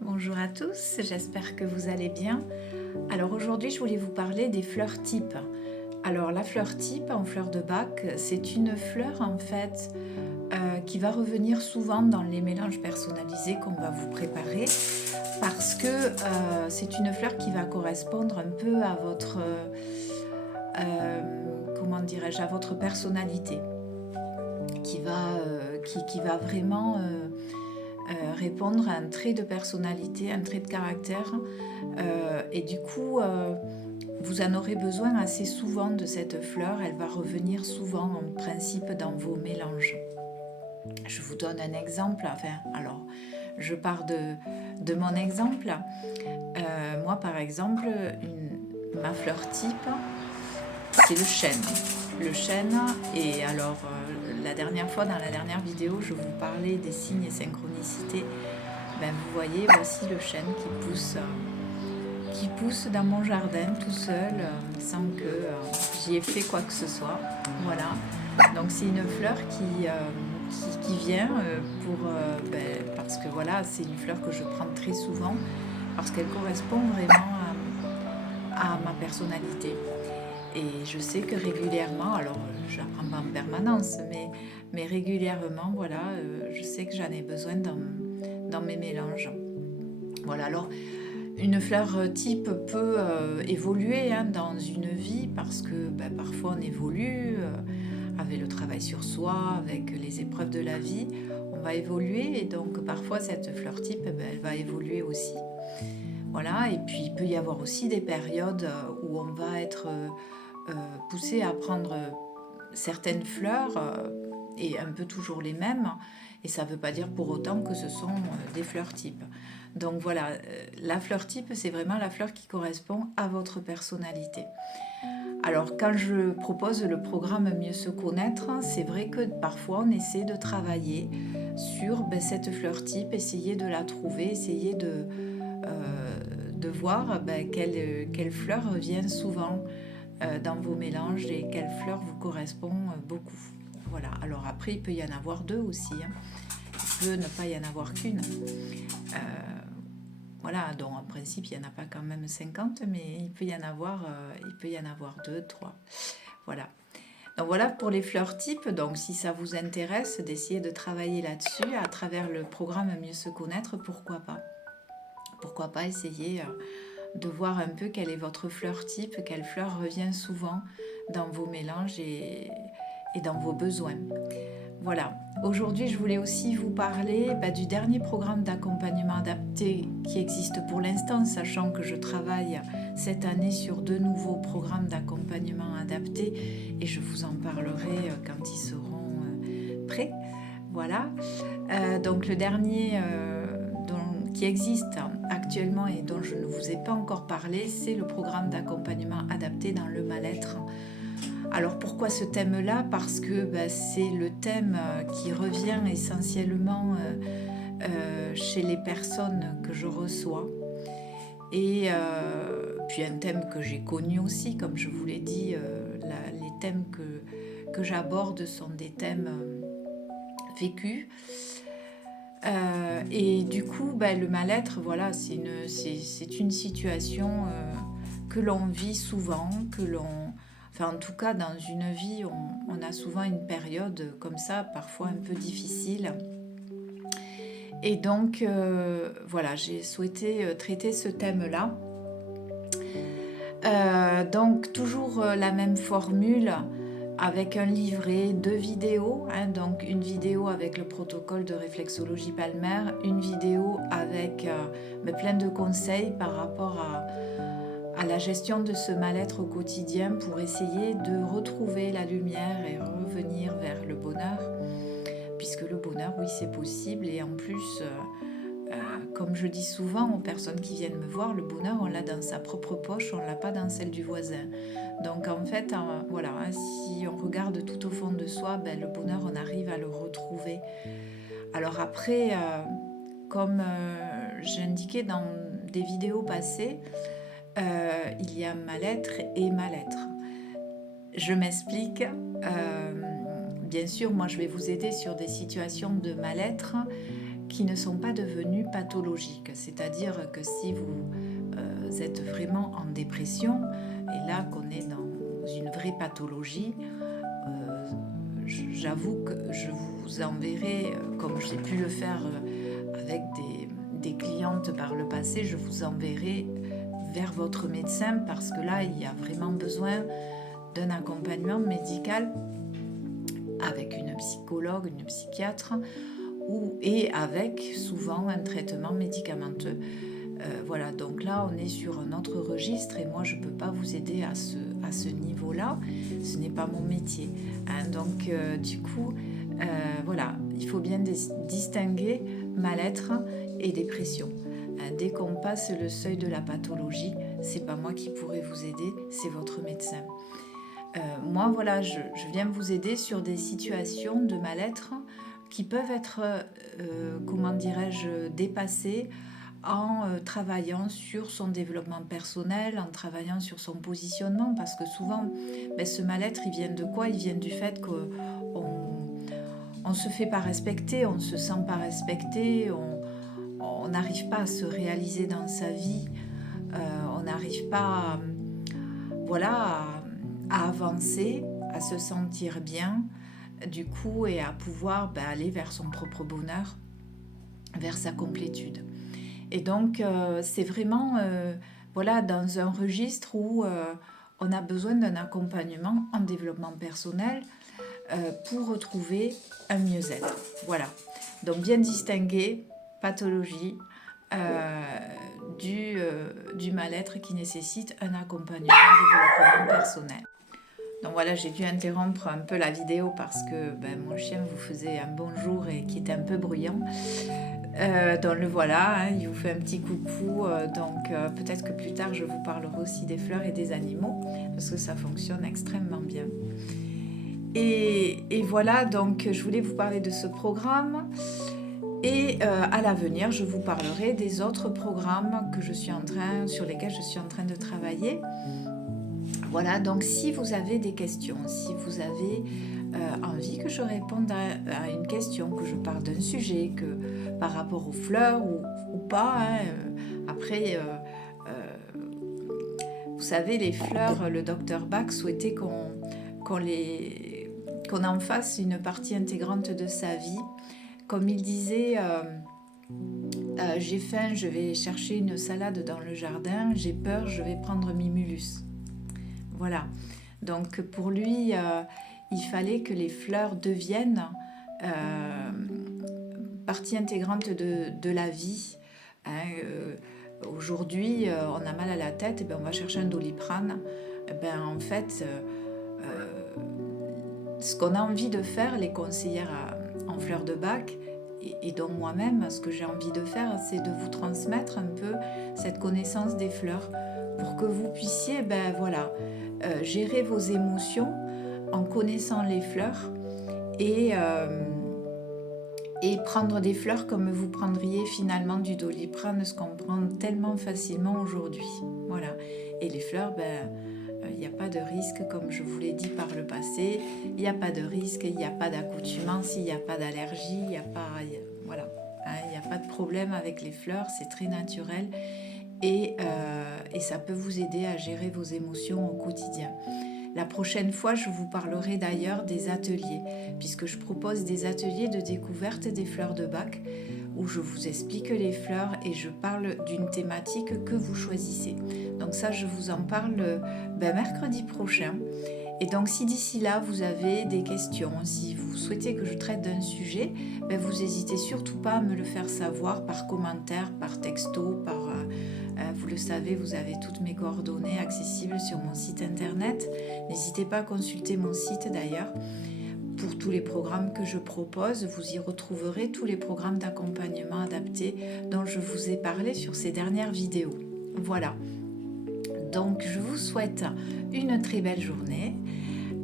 Bonjour à tous, j'espère que vous allez bien. Alors aujourd'hui, je voulais vous parler des fleurs types. Alors la fleur type en fleur de bac, c'est une fleur en fait qui va revenir souvent dans les mélanges personnalisés qu'on va vous préparer parce que c'est une fleur qui va correspondre un peu à votre, comment dirais-je, à votre personnalité, qui va vraiment répondre à un trait de personnalité, un trait de caractère. Et du coup, vous en aurez besoin assez souvent de cette fleur. Elle va revenir souvent en principe dans vos mélanges. Je vous donne un exemple. Alors, je pars de mon exemple. Moi, par exemple, ma fleur type, c'est le chêne. Le chêne, et alors la dernière fois, dans la dernière vidéo, je vous parlais des signes et synchronicités. Ben, vous voyez, voici le chêne qui pousse dans mon jardin tout seul, sans que j'y ai fait quoi que ce soit. Voilà. Donc c'est une fleur qui vient parce que voilà, c'est une fleur que je prends très souvent parce qu'elle correspond vraiment à ma personnalité. Et je sais que régulièrement, alors je la prends pas en permanence, mais régulièrement, voilà, je sais que j'en ai besoin dans mes mélanges. Voilà, alors une fleur type peut évoluer dans une vie parce que parfois on évolue avec le travail sur soi, avec les épreuves de la vie, on va évoluer et donc parfois cette fleur type, elle va évoluer aussi. Voilà, et puis il peut y avoir aussi des périodes où on va être poussé à prendre certaines fleurs et un peu toujours les mêmes, et ça ne veut pas dire pour autant que ce sont des fleurs types. Donc voilà, la fleur type, c'est vraiment la fleur qui correspond à votre personnalité. Alors quand je propose le programme Mieux se connaître, c'est vrai que parfois on essaie de travailler sur cette fleur type, essayer de la trouver, essayer de voir quelle fleur revient souvent dans vos mélanges et quelle fleur vous correspond beaucoup. Voilà, alors après il peut y en avoir deux aussi, hein. Il peut ne pas y en avoir qu'une. Voilà, donc en principe il n'y en a pas quand même 50, mais il peut y en avoir, deux, trois. Voilà. Donc voilà pour les fleurs types. Donc si ça vous intéresse d'essayer de travailler là-dessus à travers le programme Mieux se connaître, pourquoi pas. Pourquoi pas essayer de voir un peu quelle est votre fleur type, quelle fleur revient souvent dans vos mélanges et dans vos besoins. Voilà, aujourd'hui je voulais aussi vous parler du dernier programme d'accompagnement adapté qui existe pour l'instant, sachant que je travaille cette année sur deux nouveaux programmes d'accompagnement adapté et je vous en parlerai quand ils seront prêts. Voilà, donc le dernier qui existe actuellement et dont je ne vous ai pas encore parlé, c'est le programme d'accompagnement adapté dans le mal-être. Alors pourquoi ce thème-là? Parce que c'est le thème qui revient essentiellement chez les personnes que je reçois. Et puis un thème que j'ai connu aussi, comme je vous l'ai dit, les thèmes que j'aborde sont des thèmes vécus. Et du coup, le mal-être, voilà, c'est une situation que l'on vit souvent, enfin en tout cas dans une vie, on a souvent une période comme ça, parfois un peu difficile. Et donc, voilà, j'ai souhaité traiter ce thème-là. Donc, toujours la même formule avec un livret, deux vidéos, donc une vidéo avec le protocole de réflexologie palmaire, une vidéo avec plein de conseils par rapport à la gestion de ce mal-être au quotidien pour essayer de retrouver la lumière et revenir vers le bonheur, puisque le bonheur, oui, c'est possible. Et en plus, comme je dis souvent aux personnes qui viennent me voir, le bonheur, on l'a dans sa propre poche, on ne l'a pas dans celle du voisin. Donc en fait, voilà, si on regarde tout au fond de soi, le bonheur, on arrive à le retrouver. Alors après, comme j'ai indiqué dans des vidéos passées, il y a mal-être et mal-être. Je m'explique. Bien sûr, moi je vais vous aider sur des situations de mal-être qui ne sont pas devenus pathologiques. C'est-à-dire que si vous êtes vraiment en dépression, et là qu'on est dans une vraie pathologie, j'avoue que je vous enverrai, comme j'ai pu le faire avec des clientes par le passé, je vous enverrai vers votre médecin parce que là, il y a vraiment besoin d'un accompagnement médical avec une psychologue, une psychiatre et avec souvent un traitement médicamenteux. Voilà, donc là on est sur un autre registre et moi je ne peux pas vous aider à ce niveau-là, ce n'est pas mon métier. Hein, donc du coup, voilà, il faut bien distinguer mal-être et dépression. Hein, dès qu'on passe le seuil de la pathologie, c'est pas moi qui pourrai vous aider, c'est votre médecin. Moi voilà, je viens vous aider sur des situations de mal-être qui peuvent être, comment dirais-je, dépassées en travaillant sur son développement personnel, en travaillant sur son positionnement, parce que souvent, ce mal-être, il vient de quoi? Il vient du fait qu'on ne se fait pas respecter, on ne se sent pas respecté, on n'arrive pas à se réaliser dans sa vie, on n'arrive pas à avancer, à se sentir bien, du coup, et à pouvoir aller vers son propre bonheur, vers sa complétude. Et donc, c'est vraiment dans un registre où on a besoin d'un accompagnement en développement personnel pour retrouver un mieux-être. Voilà. Donc, bien distinguer pathologie du mal-être qui nécessite un accompagnement en développement personnel. Donc voilà, j'ai dû interrompre un peu la vidéo parce que mon chien vous faisait un bonjour et qui était un peu bruyant. Donc le voilà, hein, il vous fait un petit coucou, donc peut-être que plus tard je vous parlerai aussi des fleurs et des animaux parce que ça fonctionne extrêmement bien. Et voilà, donc je voulais vous parler de ce programme et à l'avenir je vous parlerai des autres programmes sur lesquels je suis en train de travailler. Voilà, donc si vous avez des questions, si vous avez envie que je réponde à une question, que je parle d'un sujet, que par rapport aux fleurs ou pas, hein, après, vous savez, les fleurs, le docteur Bach souhaitait qu'on en fasse une partie intégrante de sa vie. Comme il disait, j'ai faim, je vais chercher une salade dans le jardin, j'ai peur, je vais prendre Mimulus. Voilà, donc pour lui, il fallait que les fleurs deviennent partie intégrante de la vie. Hein, aujourd'hui, on a mal à la tête, on va chercher un Doliprane. En fait, ce qu'on a envie de faire, les conseillères en fleurs de bac, et dont moi-même, ce que j'ai envie de faire, c'est de vous transmettre un peu cette connaissance des fleurs pour que vous puissiez gérer vos émotions en connaissant les fleurs et prendre des fleurs comme vous prendriez finalement du Doliprane, ce qu'on prend tellement facilement aujourd'hui. Voilà. Et les fleurs, il n'y a pas de risque, comme je vous l'ai dit par le passé, il n'y a pas de risque, il n'y a pas d'accoutumance, il n'y a pas d'allergie, il n'y a pas de problème avec les fleurs, c'est très naturel et ça peut vous aider à gérer vos émotions au quotidien. La prochaine fois, je vous parlerai d'ailleurs des ateliers, puisque je propose des ateliers de découverte des fleurs de Bach, où je vous explique les fleurs et je parle d'une thématique que vous choisissez. Donc ça, je vous en parle mercredi prochain. Et donc si d'ici là, vous avez des questions, si vous souhaitez que je traite d'un sujet, vous n'hésitez surtout pas à me le faire savoir par commentaire, par texto, vous le savez, vous avez toutes mes coordonnées accessibles sur mon site internet. N'hésitez pas à consulter mon site d'ailleurs. Pour tous les programmes que je propose, vous y retrouverez tous les programmes d'accompagnement adaptés dont je vous ai parlé sur ces dernières vidéos. Voilà. Donc je vous souhaite une très belle journée,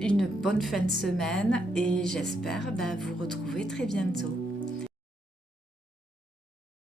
une bonne fin de semaine et j'espère vous retrouver très bientôt.